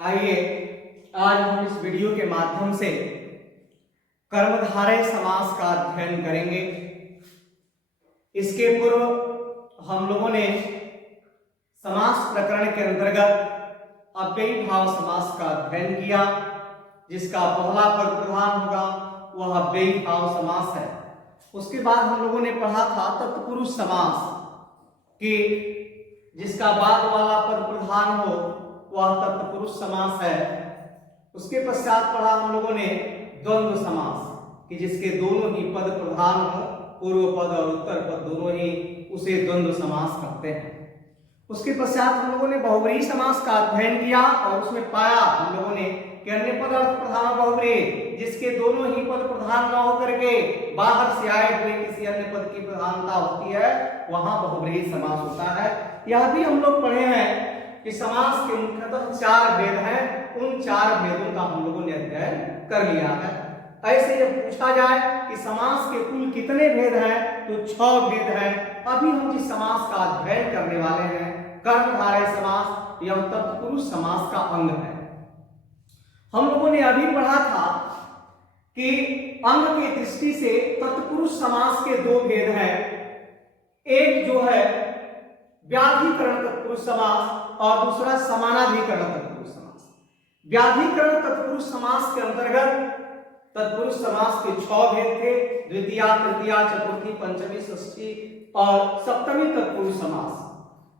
आइए आज हम इस वीडियो के माध्यम से कर्मधारय समास का अध्ययन करेंगे। इसके पूर्व हम लोगों ने समास प्रकरण के अंतर्गत अव्ययी भाव समास का अध्ययन किया, जिसका पहला पद प्रधान होगा वह अव्ययी भाव समास है। उसके बाद हम लोगों ने पढ़ा था तत्पुरुष समास कि जिसका बाद वाला पद प्रधान हो वह तत्पुरुष समास है। उसके पश्चात पढ़ा हम लोगों ने द्वंद्व समास कि जिसके दोनों ही पद प्रधान हो, पूर्व पद और उत्तर पद दोनों ही, उसे द्वंद्व समास कहते हैं। उसके पश्चात हम लोगों ने बहुव्रीहि समास का अध्ययन किया और उसमें पाया हम लोगों ने कि अन्य पद अर्थ प्रधान बहुव्रीहि जिसके दोनों ही पद प्रधान न होकर के बाहर से आए हुए किसी अन्य पद की प्रधानता होती है, वहां बहुव्रीहि समास होता है। यह भी हम लोग पढ़े हैं कि समास के मुख्यतः 4 भेद हैं। उन 4 भेदों का हम लोगों ने अध्ययन कर लिया है। ऐसे जब पूछा जाए कि समास के कुल कितने भेद हैं तो 6 भेद हैं। अभी हम जिस समास का अध्ययन करने वाले हैं कर्मधारय समास, यह तत्पुरुष समास का अंग है। हम लोगों ने अभी पढ़ा था कि अंग की दृष्टि से तत्पुरुष समास के 2 भेद हैं। एक जो है व्याधिकरण तत्पुरुष समास और दूसरा समानाधिकरण तत्पुरुष समास। व्याधिकरण तत्पुरुष समास के अंतर्गत तत्पुरुष समास के 6 भेद थे। द्वितीया, तृतीया, चतुर्थी, पंचमी, षष्ठी और सप्तमी तत्पुरुष समास,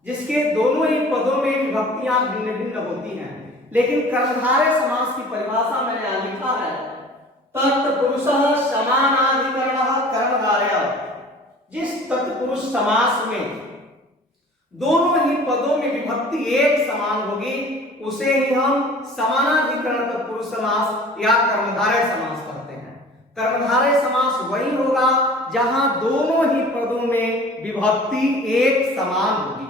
जिसके दोनों ही पदों में विभक्तियां भिन्न भिन्न होती हैं। लेकिन कर्मधारय समास की परिभाषा मैंने यहां लिखा है, तत्पुरुषः समानाधिकरणः कर्मधारय। जिस तत्पुरुष समास में दोनों ही पदों में विभक्ति एक समान होगी उसे ही हम समानाधिकरण तत्पुरुष समास या कर्मधारय समास कहते हैं। कर्मधारय समास वही होगा जहां दोनों ही पदों में विभक्ति एक समान होगी।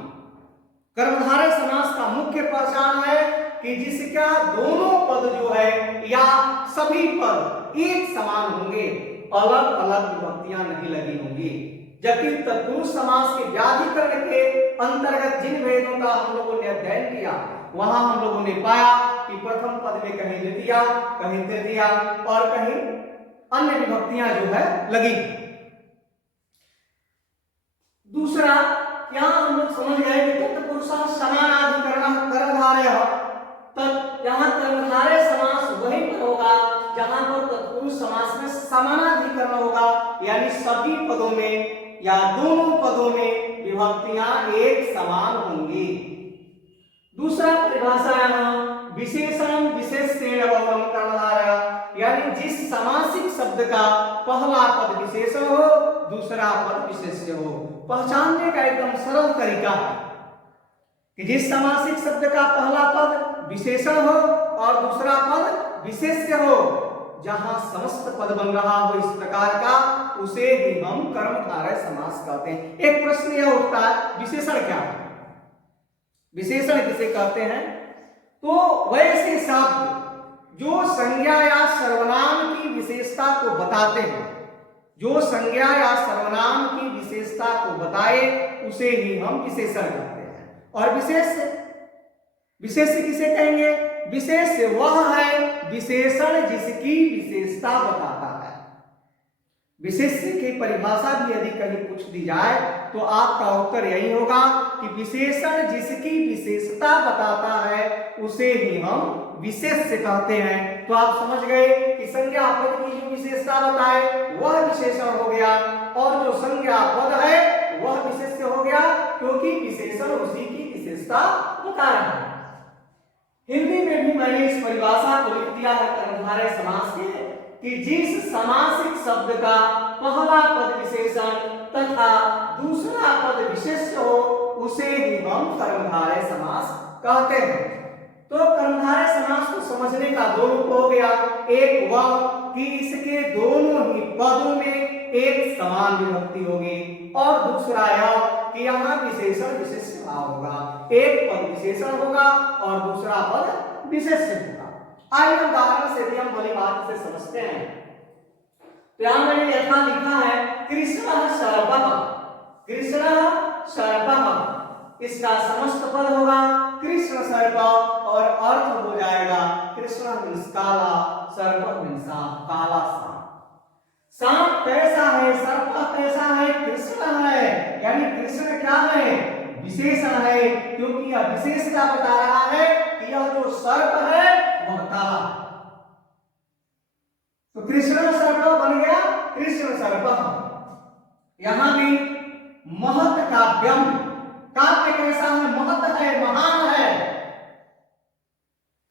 कर्मधारय समास का मुख्य पहचान है कि जिसका दोनों पद जो है या सभी पद एक समान होंगे, अलग अलग विभक्तियां नहीं लगी होंगी। जबकि तत्पुरुष समास के व्याधिकरण के अंतर्गत जिन भेदों का हम लोगों ने अध्ययन किया, वहां हम लोगों ने पाया कि प्रथम पद में कहीं द्वितीया, कहीं तृतीया और कहीं अन्य विभक्तियां जो है लगी। दूसरा, यहां हम लोग समझ गए कि तत्पुरुषः समानाधिकरणः कर्मधारयः। तब यहां कर्मधारय समास वहीं पर होगा जहां पर तत्पुरुष समास में समानाधिकरण होगा, यानी सभी पदों में या दोनों पदों में विभक्तियां एक समान होंगी। दूसरा परिभाषा है विशेषण विशेषण बहुवचन कर्मधारय, यानी जिस समासिक शब्द का पहला पद विशेषण हो दूसरा पद विशेष्य हो। पहचानने का एकदम सरल तरीका है कि जिस समासिक शब्द का पहला पद विशेषण हो और दूसरा पद विशेष्य हो, जहां समस्त पद बन रहा हो इस प्रकार का, उसे ही हम कर्मधारय समास कहते हैं। एक प्रश्न यह उठता है, विशेषण क्या है? विशेषण किसे कहते हैं? तो वैसे शब्द जो संज्ञा या सर्वनाम की विशेषता को बताते हैं, जो संज्ञा या सर्वनाम की विशेषता को बताए उसे ही हम विशेषण कहते हैं। और विशेष्य किसे कहेंगे? विशेष्य वह है विशेषण जिसकी विशेषता बताता है। विशेष्य की परिभाषा भी यदि कहीं पूछ दी जाए तो आपका उत्तर यही होगा कि विशेषण जिसकी विशेषता बताता है उसे ही हम विशेष्य कहते हैं। तो आप समझ गए कि संज्ञा पद की जो विशेषता बताए वह विशेषण हो गया और जो संज्ञा पद है वह विशेष्य हो गया, क्योंकि विशेषण उसी की विशेषता बता रहा है। हिंदी में भी मैंने इस परिभाषा को लिख दिया है कर्मधारय समास के कि जिस समासिक शब्द का पहला पद विशेषण तथा दूसरा पद विशेष्य हो उसे ही हम कर्मधारय समास कहते हैं। तो कर्मधारय समास को समझने का 2 रूप हो गया। एक वह कि इसके दोनों ही पदों में एक समान विभक्ति होगी और दूसरा यह कि यहाँ विशेषण विशेष्य भाव होगा। एक पद विशेषण होगा और दूसरा पद विशेष्य होगा। आइए उदाहरण से भी हम भली बात से समझते हैं। तो यहां मैंने यथा लिखा है कृष्णः सर्पः। कृष्णः सर्पः इसका समस्त पद होगा कृष्ण सर्प और अर्थ हो जाएगा कृष्ण मीन्स काला, सर्प मीन्स काला सांप। सांप कैसा है, सर्प कैसा है, कृष्ण है, यानी कृष्ण क्या है, विशेषण है, क्योंकि यह विशेषता बता रहा है कि यह जो सर्प है वह काला है। तो कृष्ण सर्प बन गया कृष्ण सर्प। यहां भी महत काव्यम, काव्य कैसा है, महत है, महान है,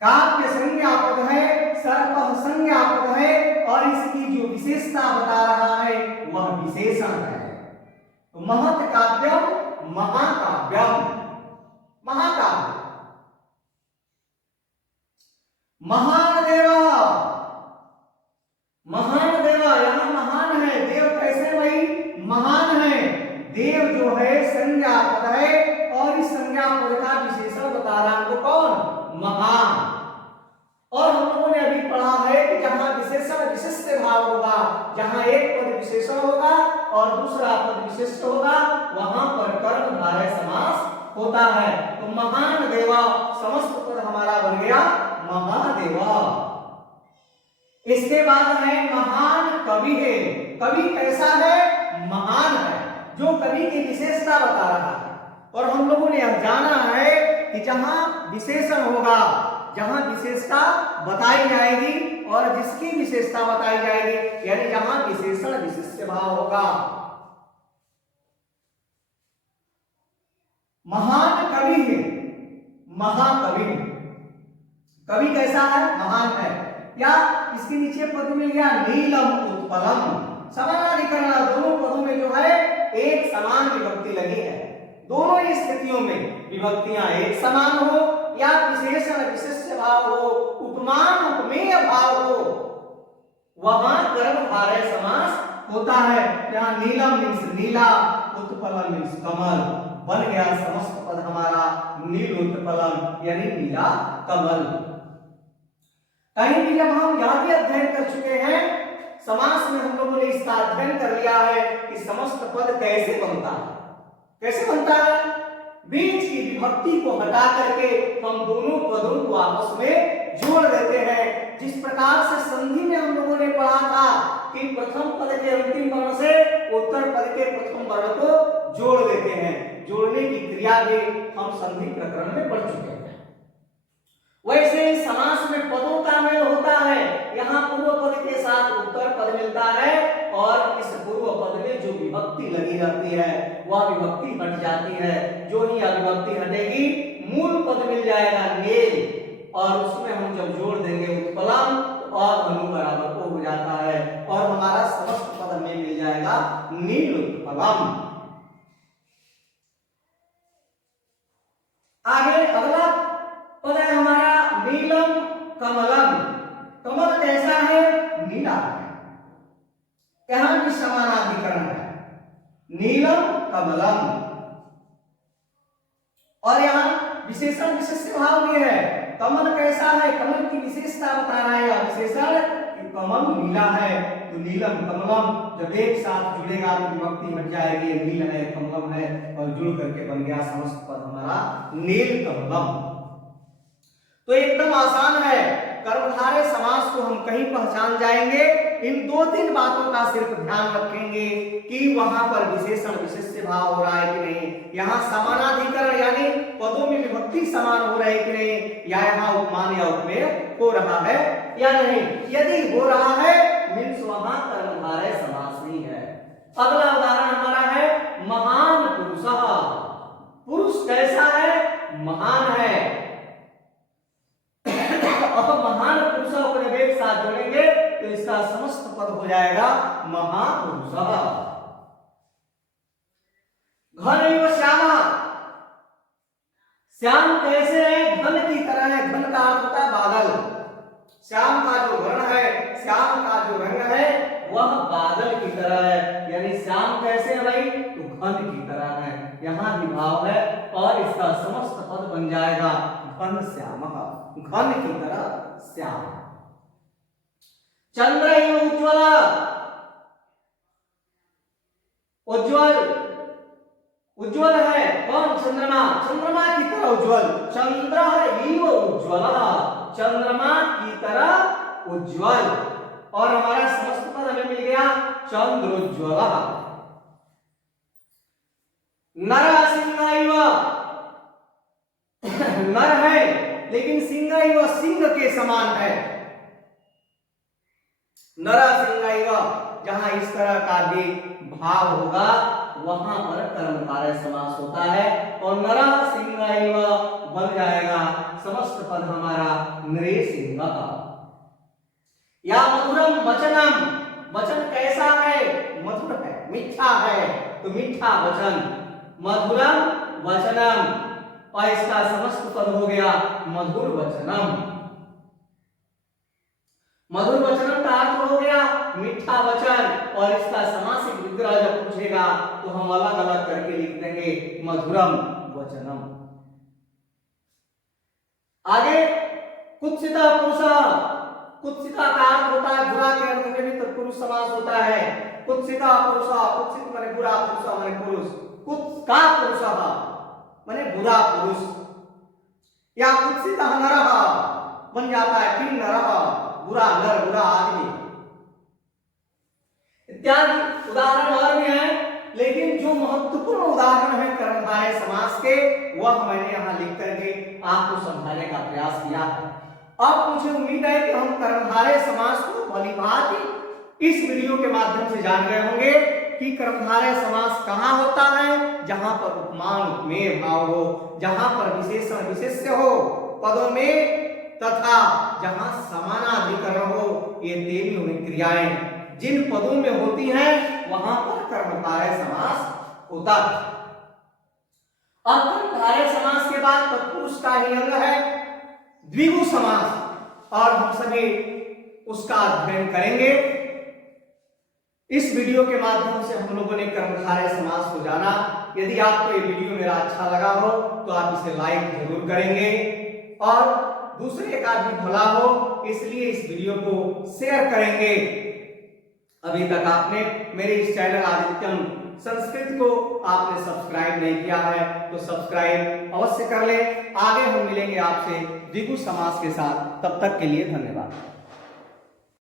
काव्य संज्ञा पद है, सर्प संज्ञा पद है, और इसकी जो विशेषता बता रहा है वह विशेषण है। तो महत काव्यम, महाकाव्यम, महाकाव्य। महान देवा, महान देवा, यहां महान है, देव कैसे भाई, महान है। देव जो है संज्ञा पद है, और इस संज्ञा पद का विशेषण बता रहा है, तो कौन, महान। और हम लोगों ने अभी पढ़ा है कि जहां विशेषण विशिष्ट भाव होगा, जहां एक पद विशेषण होगा और दूसरा पद विशिष्ट होगा, वहां पर कर्मधारय समास होता है। तो महान देवा समस्त पद हमारा बन गया महादेवा। इसके बाद है महान कवि है। कवि कैसा है, महान है, जो कवि की विशेषता बता रहा है। और हम लोगों ने अब जाना है कि जहां विशेषण होगा, जहां विशेषता बताई जाएगी और जिसकी विशेषता बताई जाएगी, यानी जहां विशेषण विशिष्ट भाव होगा। महान कवि है, महाकवि, कवि कैसा है, महान है। या इसके नीचे पद मिल गया नीलम उत्पलम, समानाधिकरण, दोनों पदों में जो है एक समान विभक्ति लगी है। दोनों ही स्थितियों में विभक्तियां एक समान हो या विशेषण विशिष्ट भाव हो, उपमान उपमेय भाव हो, वहां कर्मधारय समास होता है। यहाँ नीलम मीन्स नीला, उत्पलम मीन्स कमल, बन गया समस्त पद हमारा नील उत्पलम यानी नीला कमल। कहीं भी जब हम यह भी अध्ययन कर चुके हैं, समास में हम लोगों ने इसका अध्ययन कर लिया है कि समस्त पद कैसे बनता है। कैसे बनता है, बीच की विभक्ति को हटा करके हम दोनों पदों को आपस में जोड़ देते हैं। जिस प्रकार से संधि में हम लोगों ने पढ़ा था कि प्रथम पद के अंतिम वर्ण से उत्तर पद के प्रथम वर्ण को जोड़ देते हैं, जोड़ने की क्रिया भी हम संधि प्रकरण में पढ़ चुके हैं। वैसे ही समास में पदों का मेल होता है। यहाँ पूर्व पद के साथ उत्तर पद मिलता है, और इस पूर्व पद में जो विभक्ति लगी रहती है वह विभक्ति हट जाती है। जो ही विभक्ति हटेगी मूल पद मिल जाएगा नेल, और उसमें हम जब जोड़ देंगे उत्पलम तो और धनु बराबर ओ हो जाता है, और हमारा समस्त पद में मिल जाएगा नील उत्पलम। आगे अगला पद है हमारा नीलम कमलम। कमल कैसा है, नीला है, यहां भी समानाधिकरण है, नीलम कमलम। और यहां विशेषण विशिष्ट भाव भी है। कमल कैसा है, कमल की विशेषता बता रहा है विशेषण कि कमल नीला है, तो नीलम कमलम जब एक साथ जुड़ेगा तो विभक्ति हट जाएगी, नील है कमलम है, और जुड़ करके बन गया समस्त पद हमारा नील कमलम। तो एकदम आसान है, कर्मधारय समास को हम कहीं पहचान जाएंगे। इन दो तीन बातों का सिर्फ ध्यान रखेंगे कि वहां पर विशेषण विशिष्ट भाव हो रहा है कि नहीं, यहाँ समानाधिकरण यानी पदों में विभक्ति समान हो रही है कि नहीं, या यहाँ उपमान या उपमेय हो रहा है या नहीं। यदि हो रहा है मीन्स वहां कर्मधारय समास नहीं है। अगला उदाहरण हमारा है महान पुरुषः। पुरुष कैसा है, महान है। अब महान पुरुष को जब एक साथ जोड़ेंगे तो इसका समस्त पद हो जाएगा महापुरुषः। घन एवं श्यामा, श्याम कैसे है, घन की तरह है। घन का अर्थ होता है बादल। श्याम का जो वर्ण है, श्याम का जो रंग है वह बादल की तरह है, यानी श्याम कैसे है भाई, तो घन की तरह है। यहाँ भी भाव है और इसका समस्त पद बन जाएगा घन श्यामः, घन की तरह श्याम। चंद्र एवं उज्ज्वल, उज्ज्वल उज्ज्वल है, कौन? चंद्रमा। चंद्रमा की तरह उज्जवल। चंद्र इव उज्ज्वल, चंद्रमा की तरह उज्ज्वल। और हमारा समस्त पद हमें मिल गया चंद्रोज्ज्वल। नर सिंह इव, नर है लेकिन सिंह इव सिंह के समान है। नर सिंह इव, जहां इस तरह का भी भाव होगा वहां पर कर्मधारय समास होता है और नर सिंह इव बन जाएगा समस्त पद हमारा नृसिंह का। या मधुरम वचनम, वचन कैसा है? मधुर है, मीठा है, तो मीठा वचन, मधुरम वचनम, और इसका समस्त पद हो गया मधुर वचनम। मधुर वचनम का अर्थ हो गया मीठा वचन, और इसका समासिक विग्रह जब पूछेगा तो हम अलग अलग करके लिख देंगे मधुरम वचनम। आगे कुत्सिता पुरुष, कुत्सिता का अर्थ होता है बुरा, के अर्थ में भी तत्पुरुष समास होता है। कुत्सिता पुरुष, कुत्सित माने बुरा, पुरुष माने पुरुष, कुत्स का पुरुष माने बुरा पुरुष, या कुत्सित नरः बन जाता है कि नरः बुरा नर, बुरा आदमी इत्यादि उदाहरण और भी हैं, लेकिन जो महत्वपूर्ण उदाहरण है कर्मधारय समास के वह मैंने यहाँ लिख करके आपको समझाने का प्रयास किया है। अब मुझे उम्मीद है कि हम कर्मधारय समास को भलीभांति इस वीडियो के माध्यम से जान गए होंगे कि कर्मधारय समास कहाँ होता है, जहां पर उपमान उपमेय भाव हो, जहां पर विशेषण विशेष्य हो पदों में, तथा जहां समानाधिकरण हो। ये तेरी हुई क्रियाएं जिन पदों में होती हैं वहां पर कर्मधारय समास होता है। अब कर्मधारय समास के बाद तत्पुरुष का ही अंग है द्विगु समास, और हम सभी उसका अध्ययन करेंगे। इस वीडियो के माध्यम से हम लोगों ने कर्मधारय समास को जाना। यदि आपको ये वीडियो मेरा अच्छा लगा हो तो आप इसे लाइक जरूर करेंगे और दूसरे का भी भला हो इसलिए इस वीडियो को शेयर करेंगे। अभी तक आपने मेरे इस चैनल आदित्यम संस्कृत को आपने सब्सक्राइब नहीं किया है तो सब्सक्राइब अवश्य कर लें। आगे हम मिलेंगे आपसे द्विगु समास के साथ, तब तक के लिए धन्यवाद।